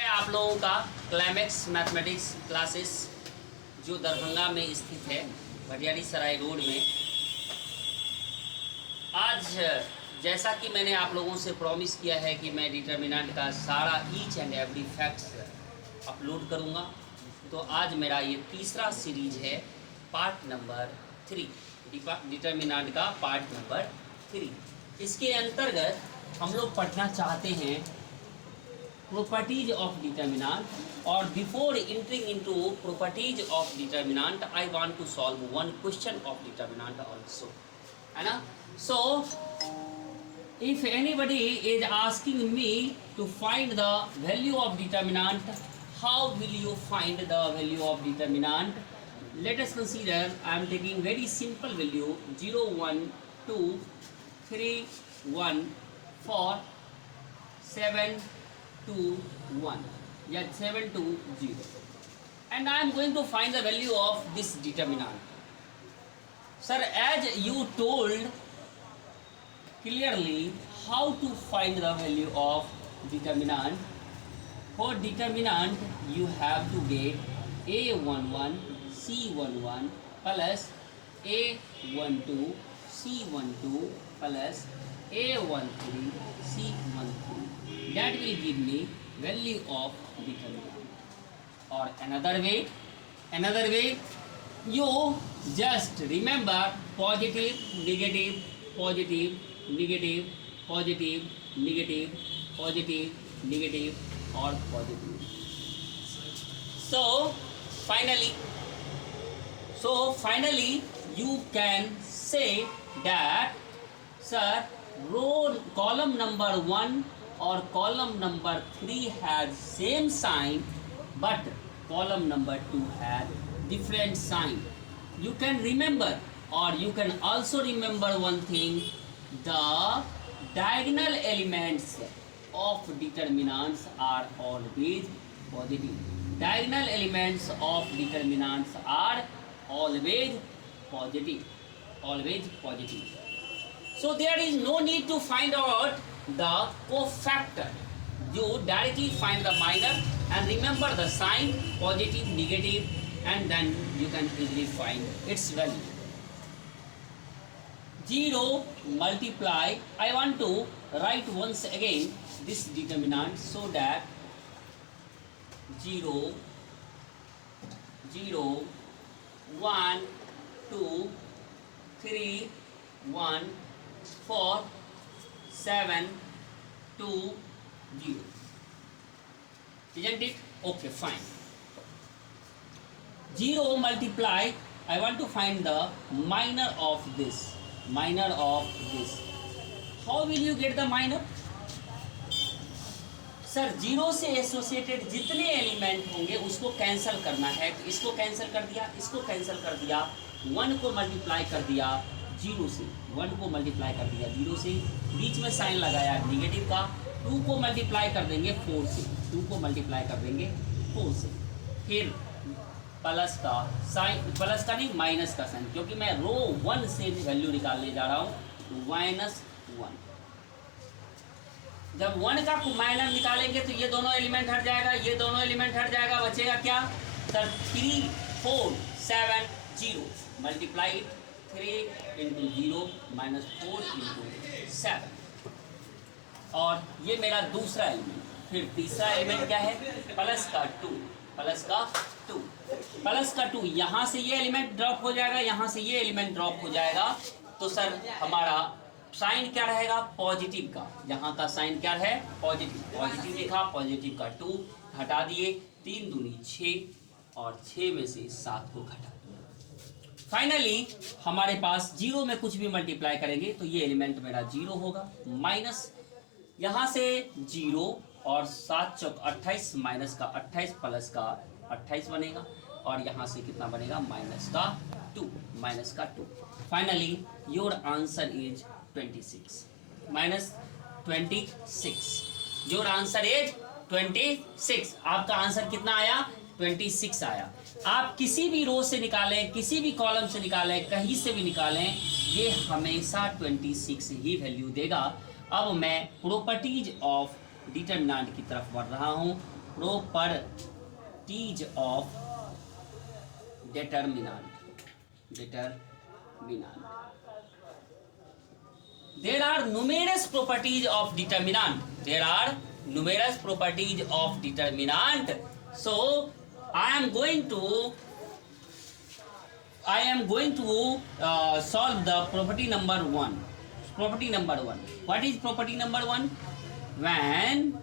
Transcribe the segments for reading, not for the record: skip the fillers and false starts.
आप लोगों का क्लाइमेक्स मैथमेटिक्स क्लासेस जो दरभंगा में स्थित है, भटियारी सराय रोड में। आज जैसा कि मैंने आप लोगों से प्रॉमिस किया है कि मैं डिटर्मिनेंट का सारा each and every facts upload करूंगा, तो आज मेरा ये तीसरा सीरीज है, पार्ट नंबर 3, डिटर्मिनेंट का पार्ट नंबर 3। इसके अंतर्गत हम लोग पढ़ना चाहते हैं properties of determinant, or before entering into properties of determinant I want to solve one question of determinant also, है ना। So if anybody is asking me to find the value of determinant, how will you find the value of determinant? Let us consider I am taking very simple value 0 1 2 3 1 4 7 2 1 या 7 2 0, and I am going to find the value of this determinant. Sir, as you told clearly how to find the value of determinant, for determinant you have to get a11 c11 plus a12 c12 plus a13 c13. That will give me value of determinant. Or another way you just remember positive negative positive negative positive negative positive negative or positive. So finally you can say that, sir, row column number 1 और column number 3 has same sign, but column number 2 has different sign. You can remember, or you can also remember one thing: the diagonal elements of determinants are always positive. Diagonal elements of determinants are always positive, always positive. So there is no need to find out the cofactor. You directly find the minor and remember the sign, positive, negative, and then you can easily find its value. 0 multiply, I want to write once again this determinant so that 0 0 1 2 3 1 4 7 2 0, isn't it? Okay, fine. 0 multiply, I want to find the minor of this. How will you get the minor? Sir, 0 से associated जितने element होंगे उसको cancel करना है, तो इसको cancel कर दिया, इसको कैंसिल कर दिया, 1 को मल्टीप्लाई कर दिया 0 से, 1 को मल्टीप्लाई कर दिया 0 से, बीच में साइन लगाया नेगेटिव का, 2 को मल्टीप्लाई कर देंगे 4 से, 2 को मल्टीप्लाई कर देंगे 4 से, फिर प्लस का साइन, प्लस का नहीं माइनस का साइन, क्योंकि मैं रो 1 से वैल्यू निकालने जा रहा हूँ, तो -1। जब 1 का माइनर निकालेंगे तो ये दोनों एलिमेंट हट जाएगा, ये दोनों एलिमेंट हट जाएगा, बचेगा क्या सर? 3 4 7 0, मल्टीप्लाई 3 इंटू 0 -4 इंटू 7, और ये मेरा दूसरा एलिमेंट। फिर तीसरा एलिमेंट क्या है? प्लस का 2, प्लस का 2, प्लस का 2, यहाँ से ये एलिमेंट ड्रॉप हो जाएगा, यहाँ से ये एलिमेंट ड्रॉप हो जाएगा, तो सर हमारा साइन क्या रहेगा? पॉजिटिव का। यहाँ का साइन क्या है? पॉजिटिव, पॉजिटिव लिखा, पॉजिटिव का 2 हटा दिए, 3 दूनी 6 और 6 में से 7 को घटा दिया। फाइनली हमारे पास 0 में कुछ भी मल्टीप्लाई करेंगे तो ये एलिमेंट मेरा 0 होगा, माइनस यहाँ से 0 और 7 चौक 28, माइनस का 28 प्लस का 28 बनेगा, और यहाँ से कितना बनेगा? माइनस का 2, माइनस का 2। Finally your answer is 26, -26। Your answer is 26। आपका आंसर कितना आया? 26 आया। आप किसी भी रो से निकालें, किसी भी कॉलम से निकालें, कहीं से भी निकालें, ये हमेशा 26 ही वैल्यू देगा। अब मैं प्रॉपर्टीज ऑफ डिटरमिनेंट की तरफ बढ़ रहा हूँ। properties of determinant. There are numerous properties of determinant. So I am going to solve the property number 1. What is property number 1? When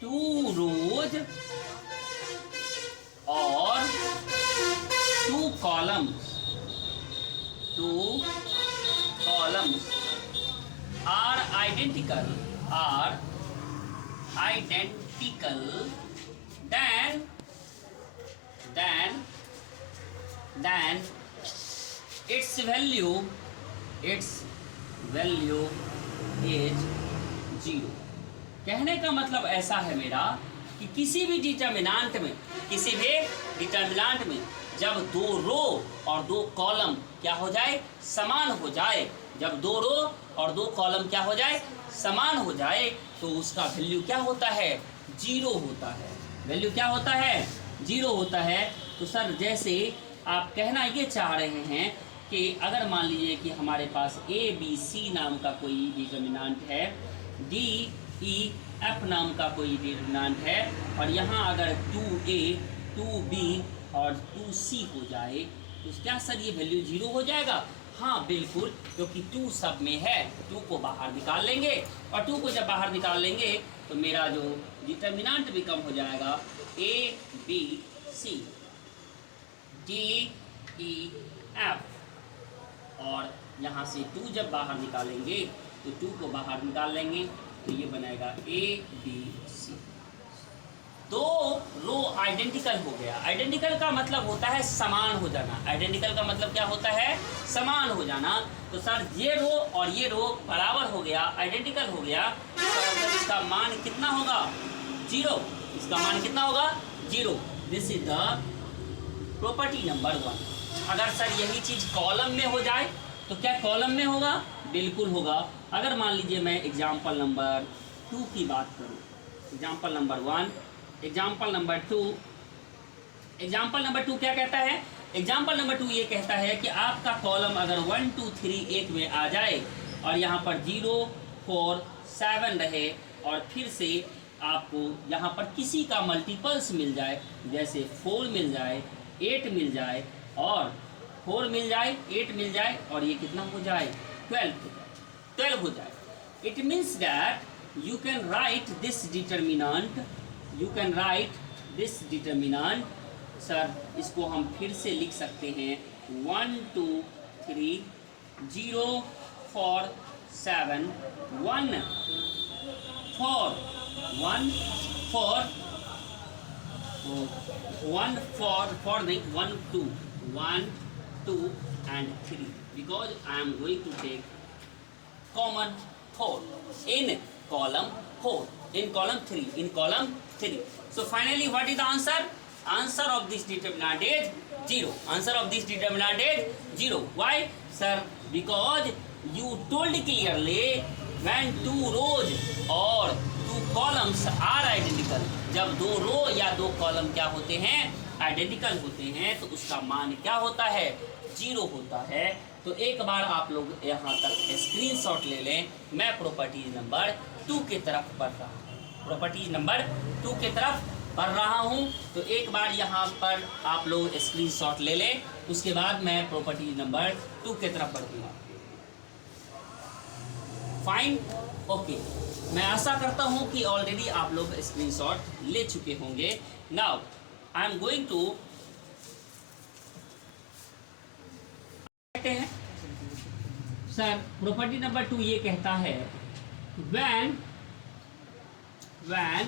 two rows or two columns are identical, then its value is 0. कहने का मतलब ऐसा है मेरा कि किसी भी determinant में जब दो रो और दो कॉलम क्या हो जाए, समान हो जाए, जब दो रो और दो कॉलम क्या हो जाए, समान हो जाए, तो उसका वैल्यू क्या होता है, 0 होता है। वैल्यू क्या होता है, 0 होता है। तो सर जैसे आप कहना ये चाह रहे हैं कि अगर मान लीजिए कि हमारे पास ABC नाम का कोई डिटर्मिनेंट है, DEF नाम का कोई डिटर्मिनेंट है, और यहाँ अगर 2A 2B और 2C हो जाए तो क्या सर ये वैल्यू 0 हो जाएगा? हाँ बिल्कुल, क्योंकि 2 सब में है, 2 को बाहर निकाल लेंगे, और 2 को जब बाहर निकाल लेंगे तो मेरा जो डिटर्मिनेंट बिकम हो जाएगा ABC DEF, और यहाँ से 2 जब बाहर निकालेंगे तो 2 को बाहर निकाल लेंगे तो ये बनेगा ABC। दो रो आइडेंटिकल हो गया। आइडेंटिकल का मतलब होता है समान हो जाना। आइडेंटिकल का मतलब क्या होता है, समान हो जाना। तो सर ये रो और ये रो बराबर हो गया, आइडेंटिकल हो गया, तो मतलब इसका मान कितना होगा, 0। इसका मान कितना होगा, 0। This is the property number 1। अगर सर यही चीज कॉलम में हो जाए तो क्या कॉलम में होगा, बिल्कुल होगा। अगर मान लीजिए मैं एग्जाम्पल नंबर 2 की बात करूँ, example number 1, example number 2। Example number 2 क्या कहता है, एग्जाम्पल नंबर 2 ये कहता है कि आपका कॉलम अगर 1 2 3 1 में आ जाए और यहाँ पर 0 4 7 रहे, और फिर से आपको यहाँ पर किसी का मल्टीपल्स मिल जाए, जैसे 4 मिल जाए, 8 मिल जाए, और 4 मिल जाए, 8 मिल जाए, और ये कितना हो जाए, 12 हो जाए। It means that you can write this determinant, sir इसको हम फिर से लिख सकते हैं 1 2 3 0 4 7 1 4 1 4 1 4 नहीं 1 2 1 2 and 3, because I am going to take common 4 in column 4, in column 3. So finally what is the answer? Answer of this determinant is 0. Answer of this determinant is 0. Why? Sir, because you told clearly when 2 rows or 2 columns are identical, जब 2 रो या 2 column क्या होते हैं, identical होते हैं, तो उसका मान क्या होता है, 0 होता है। तो एक बार आप लोग यहाँ तक स्क्रीनशॉट ले लें। मैं प्रॉपर्टीज नंबर 2 की तरफ बढ़ रहा हूँ, प्रॉपर्टीज नंबर 2 की तरफ बढ़ रहा हूँ। तो एक बार यहाँ पर आप लोग स्क्रीनशॉट ले लें, उसके बाद मैं प्रॉपर्टीज नंबर 2 की तरफ बढ़ूँगा। Fine, okay. मैं आशा करता हूँ कि ऑलरेडी आप लोग स्क्रीनशॉट ले चुके होंगे। Now I am going to कहते हैं सर प्रॉपर्टी नंबर 2 ये कहता है when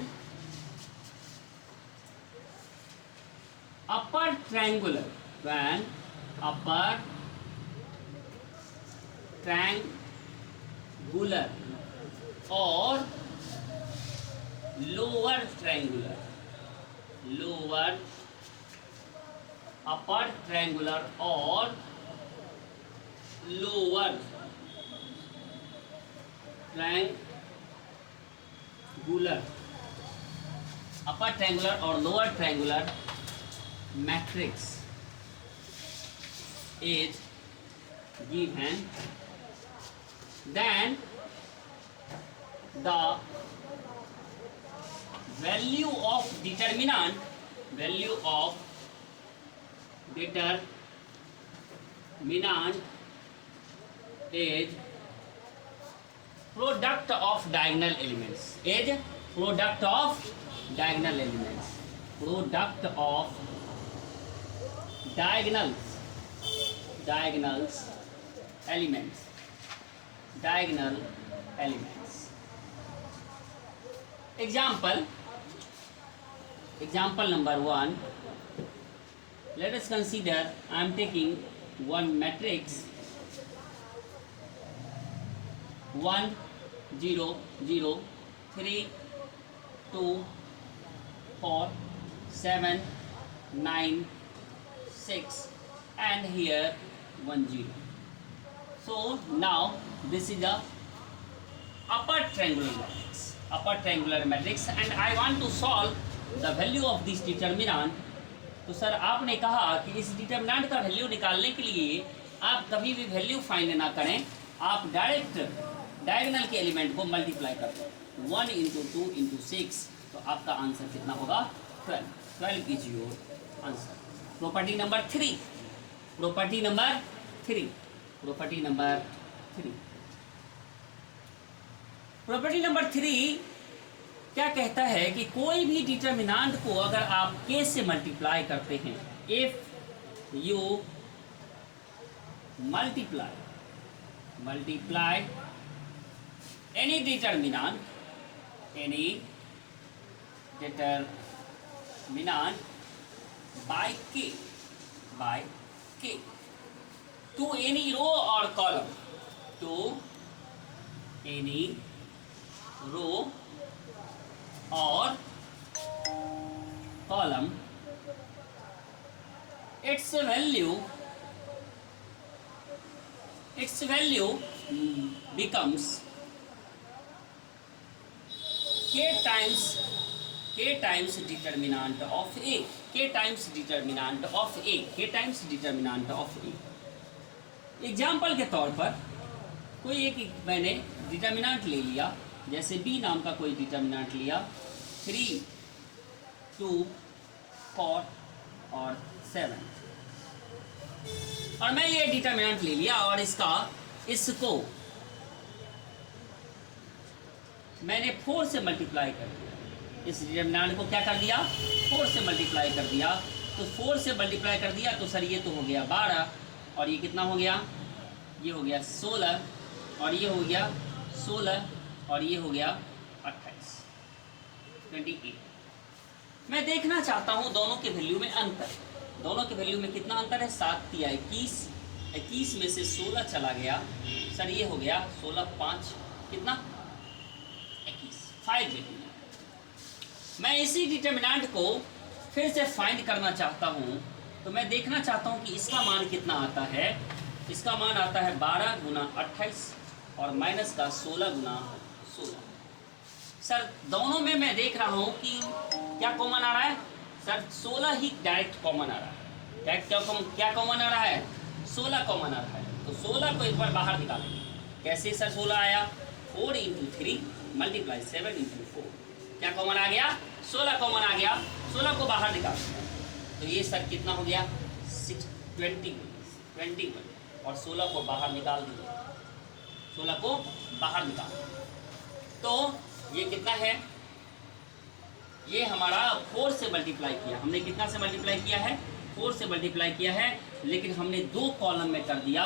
upper triangular or lower triangular, upper triangular or lower triangular upper triangular और lower triangular matrix is given, then the value of determinant is product of diagonal elements, product of diagonal elements, diagonal elements. Example number 1. Let us consider I am taking one matrix 1 0 0 3 2 4 7 9 6 and here 1 0. So now this is the upper triangular matrix and I want to solve the value of this determinant. तो sir आपने कहा कि इस determinant का value निकालने के लिए आप कभी भी वैल्यू फाइंड ना करें, आप डायरेक्ट डायगोनल के एलिमेंट को मल्टीप्लाई कर दो 1 इंटू 2 इंटू 6, तो आपका आंसर कितना होगा 12 is your answer. Property number 3 क्या कहता है कि कोई भी डिटर्मिनेंट को अगर आप k से मल्टीप्लाई करते हैं, if you multiply any determinant by k to any row or column, its value becomes k times determinant of a. Example के तौर पर कोई एक मैंने डिटर्मिनेंट ले लिया, जैसे b नाम का कोई डिटर्मिनेंट लिया 3 2 4 और 7, और मैं ये डिटर्मिनेंट ले लिया और इसको मैंने 4 से मल्टीप्लाई कर दिया. इस डिटर्मिनेंट को क्या कर दिया 4 से मल्टीप्लाई कर दिया. तो 4 से मल्टीप्लाई कर दिया तो सर ये तो हो गया 12 और ये कितना हो गया, ये हो गया 16 और ये हो गया 16 और ये हो गया 28. मैं देखना चाहता हूँ दोनों के वैल्यू में अंतर. दोनों के वैल्यू में कितना अंतर है, 7 या 21 में से 16 चला गया, सर ये हो गया 16 5 कितना 21, 5 वैल्यू. मैं इसी डिटर्मिनेंट को फिर से फाइंड करना चाहता हूँ, तो मैं देखना चाहता हूँ कि इसका मान कितना आता है. इसका मान आता है 12 गुना 28 और माइनस का 16 गुना 16. सर दोनों में मैं देख रहा हूँ कि क्या कॉमन आ रहा है, सर 16 ही डायरेक्ट कॉमन आ रहा है. क्या कॉमन आ रहा है, 16 कॉमन आ रहा है. तो 16 को एक बार बाहर निकालेंगे. कैसे सर 16 आया, 4 इंटू 3 मल्टीप्लाई 7 इंटू 4, क्या कॉमन आ गया 16 कॉमन आ गया. 16 को बाहर निकाल, तो ये सर कितना हो गया 21 और 16 को बाहर निकाल दिया. 16 को बाहर निकाल तो ये कितना है, ये हमारा 4 से मल्टीप्लाई किया. हमने कितना से मल्टीप्लाई किया है, 4 से मल्टीप्लाई किया है, लेकिन हमने 2 कॉलम में कर दिया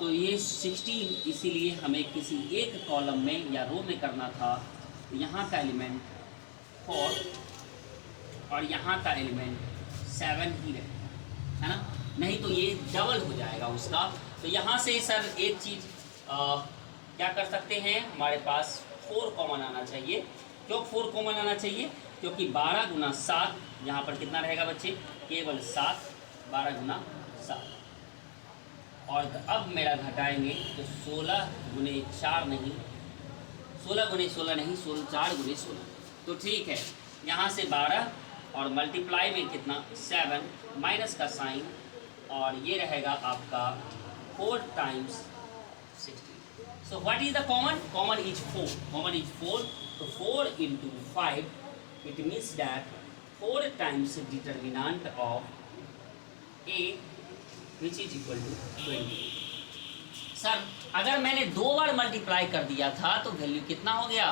तो ये 16, इसीलिए हमें किसी एक कॉलम में या रो में करना था. तो यहाँ का एलिमेंट 4 और यहाँ का एलिमेंट 7 ही रहेगा, है ना, नहीं तो ये डबल हो जाएगा उसका. तो यहाँ से सर एक चीज़ क्या कर सकते हैं, हमारे पास 4 कॉमन आना चाहिए. क्यों 4 कॉमन आना चाहिए, क्योंकि 12 गुना 7 यहाँ पर कितना रहेगा बच्चे, केवल 7, 12 गुना 7. और अब मेरा घटाएंगे तो 16 गुने 4 नहीं, 16 गुने 16 नहीं, 4 गुने 16. तो ठीक है, यहाँ से 12 और मल्टीप्लाई में कितना 7 माइनस का साइन और ये रहेगा आपका 4 times 16। So what is the common? Common is 4, common is 4, तो 4 into 5 it means that 4 times determinant of A which is equal to 20। Sir अगर मैंने 2 बार मल्टीप्लाई कर दिया था तो वैल्यू कितना हो गया?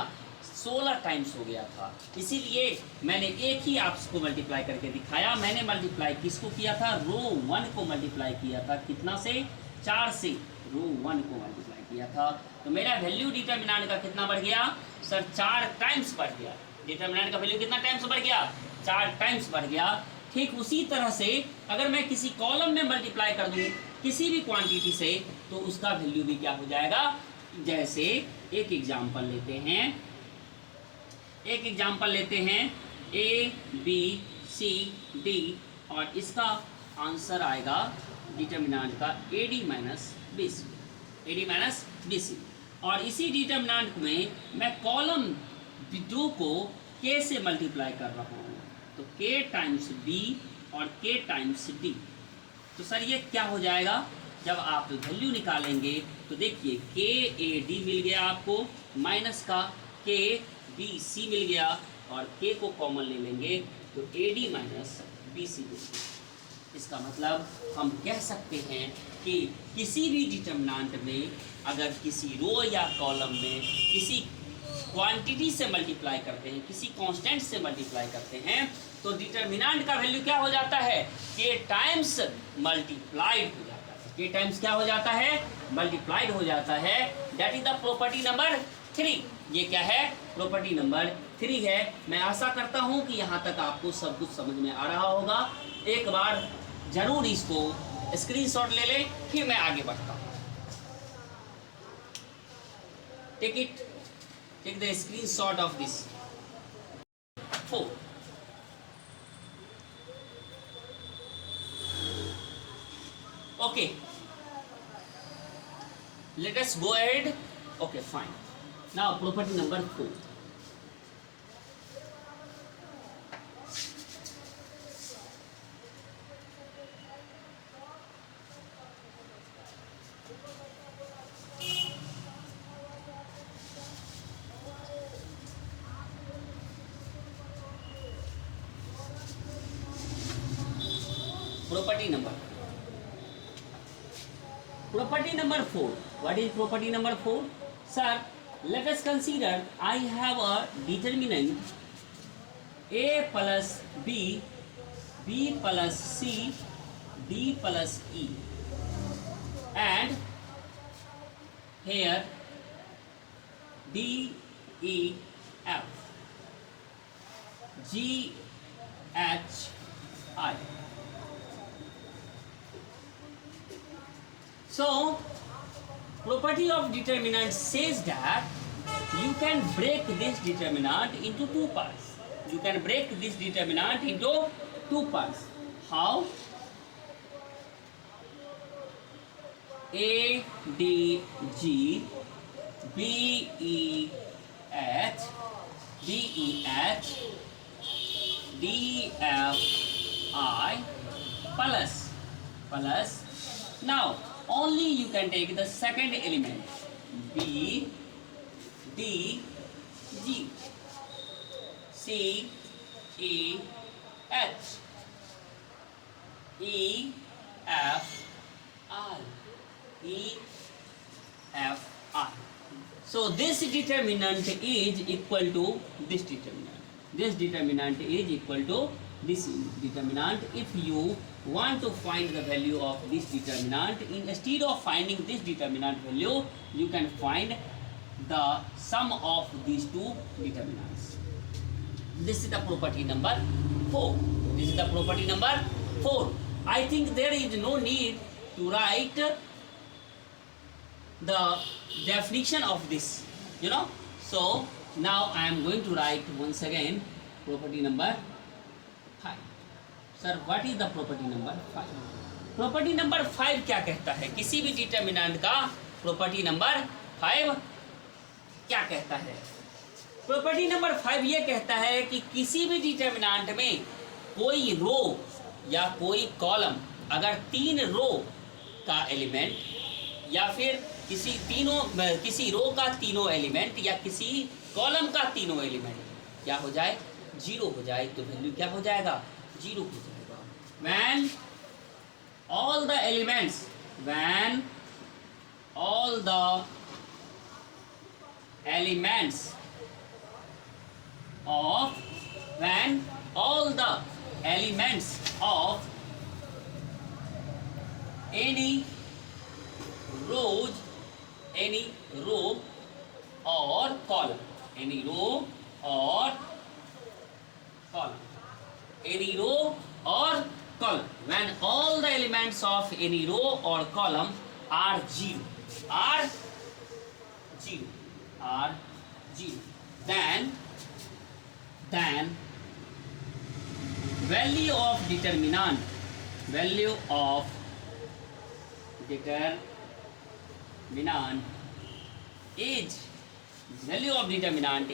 16 टाइम्स हो गया था, इसीलिए मैंने एक ही आपको मल्टीप्लाई करके दिखाया। मैंने मल्टीप्लाई किसको किया था? रो 1 को मल्टीप्लाई किया था। कितना से? 4 से रो 1 को मल्टीप्लाई किया था, तो मेरा वैल्यू डिटर्मिनेंट का कितना बढ़ गया? सर 4 टाइम्स बढ़ गया। डिटर्मिनेंट का वैल्यू कितना टाइम्स बढ़ गया? 4 टाइम्स बढ़ गया। ठीक उसी तरह से अगर मैं किसी कॉलम में मल्टीप्लाई कर दूँ किसी भी क्वांटिटी से तो उसका वैल्यू भी क्या हो जाएगा? जैसे एक एग्जाम्पल लेते हैं, ए बी सी डी और इसका आंसर आएगा डिटर्मिनेंट का AD माइनस BC। और इसी डिटर्मिनेंट में मैं कॉलम 2 को K से मल्टीप्लाई कर रहा हूँ, तो K टाइम्स B और K टाइम्स D। तो सर ये क्या हो जाएगा? जब आप वैल्यू निकालेंगे तो देखिए KAD मिल गया आपको, माइनस का KBC मिल गया और K को कॉमन ले लेंगे तो AD माइनस BC मिल गया। इसका मतलब हम कह सकते हैं कि किसी भी डिटर्मिनेंट में अगर किसी रो या कॉलम में किसी क्वांटिटी से मल्टीप्लाई करते हैं, किसी कांस्टेंट से मल्टीप्लाई करते हैं, तो डिटर्मिनेंट का वैल्यू क्या हो जाता है? K टाइम्स मल्टीप्लाइड हो जाता है। K टाइम्स क्या हो जाता है? मल्टीप्लाइड हो जाता है। That is the property number 3। ये क्या है? प्रॉपर्टी नंबर 3 है। मैं आशा करता हूँ कि यहाँ तक आपको सब कुछ समझ में आ रहा होगा। एक बार जरूर इसको स्क्रीनशॉट ले लें, फिर मैं आगे बढ़ता हूँ। Take the screenshot of this 4। Okay, let us go ahead. Okay, fine. Now property number 4. Property number 4. What is property number 4? Sir, let us consider I have a determinant A plus B, B plus C, D plus E, and here D, E, F, G, H, I. So, property of determinant says that you can break this determinant into 2 parts. You can break this determinant into 2 parts. How? A, D, G, B, E, H, D, E, H, D, F, I, plus. Now, only you can take the second element B, D, G, C, E, H, E, F, I, E, F, I. So this determinant is equal to this determinant. This determinant is equal to this determinant. If you want to find the value of this determinant, instead of finding this determinant value, you can find the sum of these 2 determinants. This is the property number 4. This is the property number 4. I think there is no need to write the definition of this, So now I am going to write once again property number 5. Sir what is the property number 5? Property number 5 क्या कहता है? किसी भी determinant का property number 5 क्या कहता है? Property number 5 ये कहता है कि किसी भी डिटर्मिनेंट में कोई रो या कोई कॉलम अगर 3 रो का एलिमेंट या फिर किसी रो का तीनों एलिमेंट या किसी कॉलम का तीनों एलिमेंट क्या हो जाए, 0 हो जाए, तो वैल्यू क्या हो जाएगा, 0 हो जाएगा। when all the elements of any row or column, any row or column, when all the elements of any row or column are 0, then value of determinant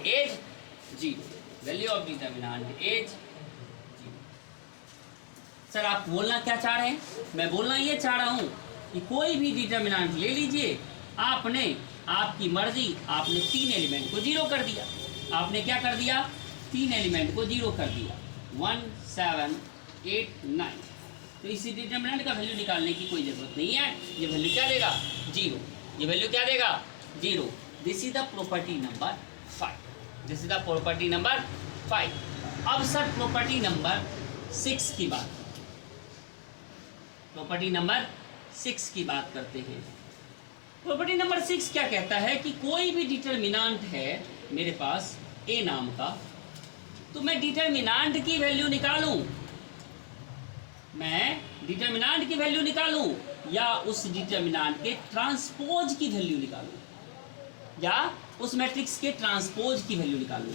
is 0, value of determinant is 0। Sir आप बोलना क्या चाह रहे हैं? मैं बोलना ये चाह रहा हूं कि कोई भी डिटर्मिनेंट ले लीजिए, आपकी मर्जी, आपने 3 एलिमेंट को 0 कर दिया। आपने क्या कर दिया? 3 एलिमेंट को 0 कर दिया, 1 7 8 9। तो इसी डिटर्मिनेंट का वैल्यू निकालने की कोई जरूरत नहीं है। ये वैल्यू क्या देगा, 0। ये वैल्यू क्या देगा, 0। This is the property number 5। अब सर प्रॉपर्टी नंबर 6 की बात, प्रॉपर्टी नंबर 6 की बात करते हैं। प्रॉपर्टी नंबर 6 क्या कहता है कि कोई भी डिटर्मिनेंट है मेरे पास ए नाम का, तो मैं डिटर्मिनेंट की वैल्यू निकालूं, या उस डिटर्मिनेंट के ट्रांसपोज की वैल्यू निकालूं, या उस मैट्रिक्स के ट्रांसपोज की वैल्यू निकालूं।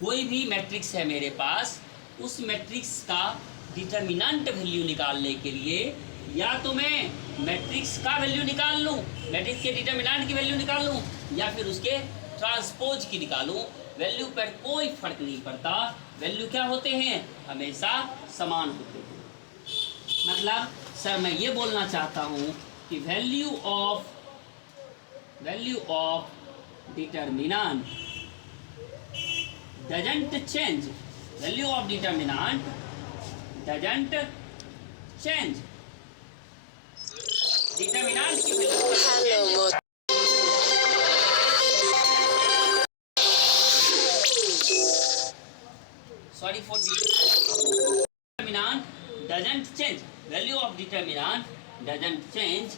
कोई भी मैट्रिक्स है मेरे पास, उस मैट्रिक्स का डिटर्मिनेंट वैल्यू निकालने के लिए या तो मैं मैट्रिक्स का वैल्यू निकाल लूं, मैट्रिक्स के डिटर्मिनेंट की वैल्यू निकाल लूं, या फिर उसके ट्रांसपोज की निकालूं। वैल्यू पर कोई फर्क नहीं पड़ता, वैल्यू क्या होते हैं, हमेशा समान होते हैं। मतलब सर मैं ये बोलना चाहता हूं कि value of determinant doesn't change, value of determinant doesn't change, determinant की value determinant doesn't change, value of determinant doesn't change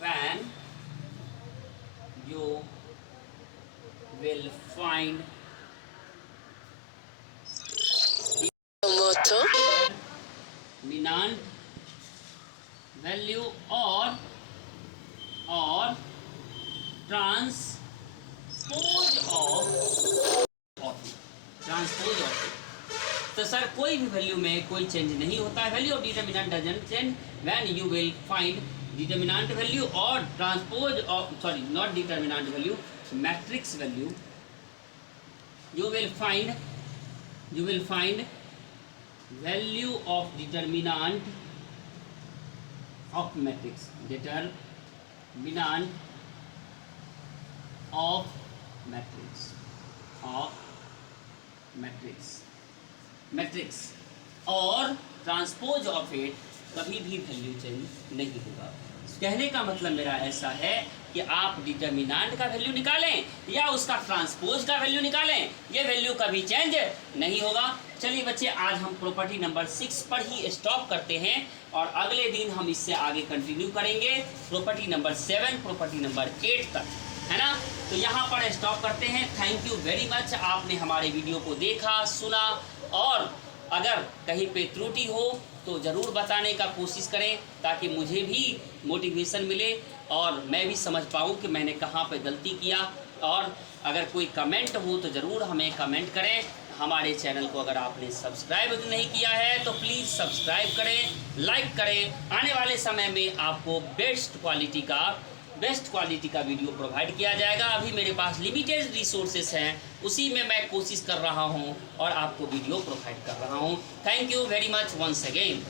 when you will find determinant value or transpose of it। तो sir कोई भी value में कोई change नहीं होता है। Value of determinant doesn't change when you will find determinant value और transpose of, sorry not determinant value, matrix value. you will find value of determinant of matrix, determinant of matrix और transpose of it कभी भी value change नहीं होगा। कहने का मतलब मेरा ऐसा है कि आप डिटर्मिनेंट का वैल्यू निकालें या उसका ट्रांसपोज का वैल्यू निकालें, ये वैल्यू कभी चेंज नहीं होगा। चलिए बच्चे, आज हम प्रॉपर्टी नंबर 6 पर ही स्टॉप करते हैं और अगले दिन हम इससे आगे कंटिन्यू करेंगे प्रॉपर्टी नंबर 7, प्रॉपर्टी नंबर 8 तक, है ना। तो यहाँ पर स्टॉप करते हैं। थैंक यू वेरी मच, आपने हमारे वीडियो को देखा, सुना, और अगर कहीं पे त्रुटि हो तो ज़रूर बताने का कोशिश करें ताकि मुझे भी मोटिवेशन मिले और मैं भी समझ पाऊँ कि मैंने कहाँ पे गलती किया। और अगर कोई कमेंट हो तो ज़रूर हमें कमेंट करें। हमारे चैनल को अगर आपने सब्सक्राइब नहीं किया है तो प्लीज़ सब्सक्राइब करें, लाइक करें। आने वाले समय में आपको बेस्ट क्वालिटी का बेस्ट क्वालिटी का वीडियो प्रोवाइड किया जाएगा। अभी मेरे पास लिमिटेड रिसोर्सेस हैं, उसी में मैं कोशिश कर रहा हूं और आपको वीडियो प्रोवाइड कर रहा हूं। Thank you very much once again.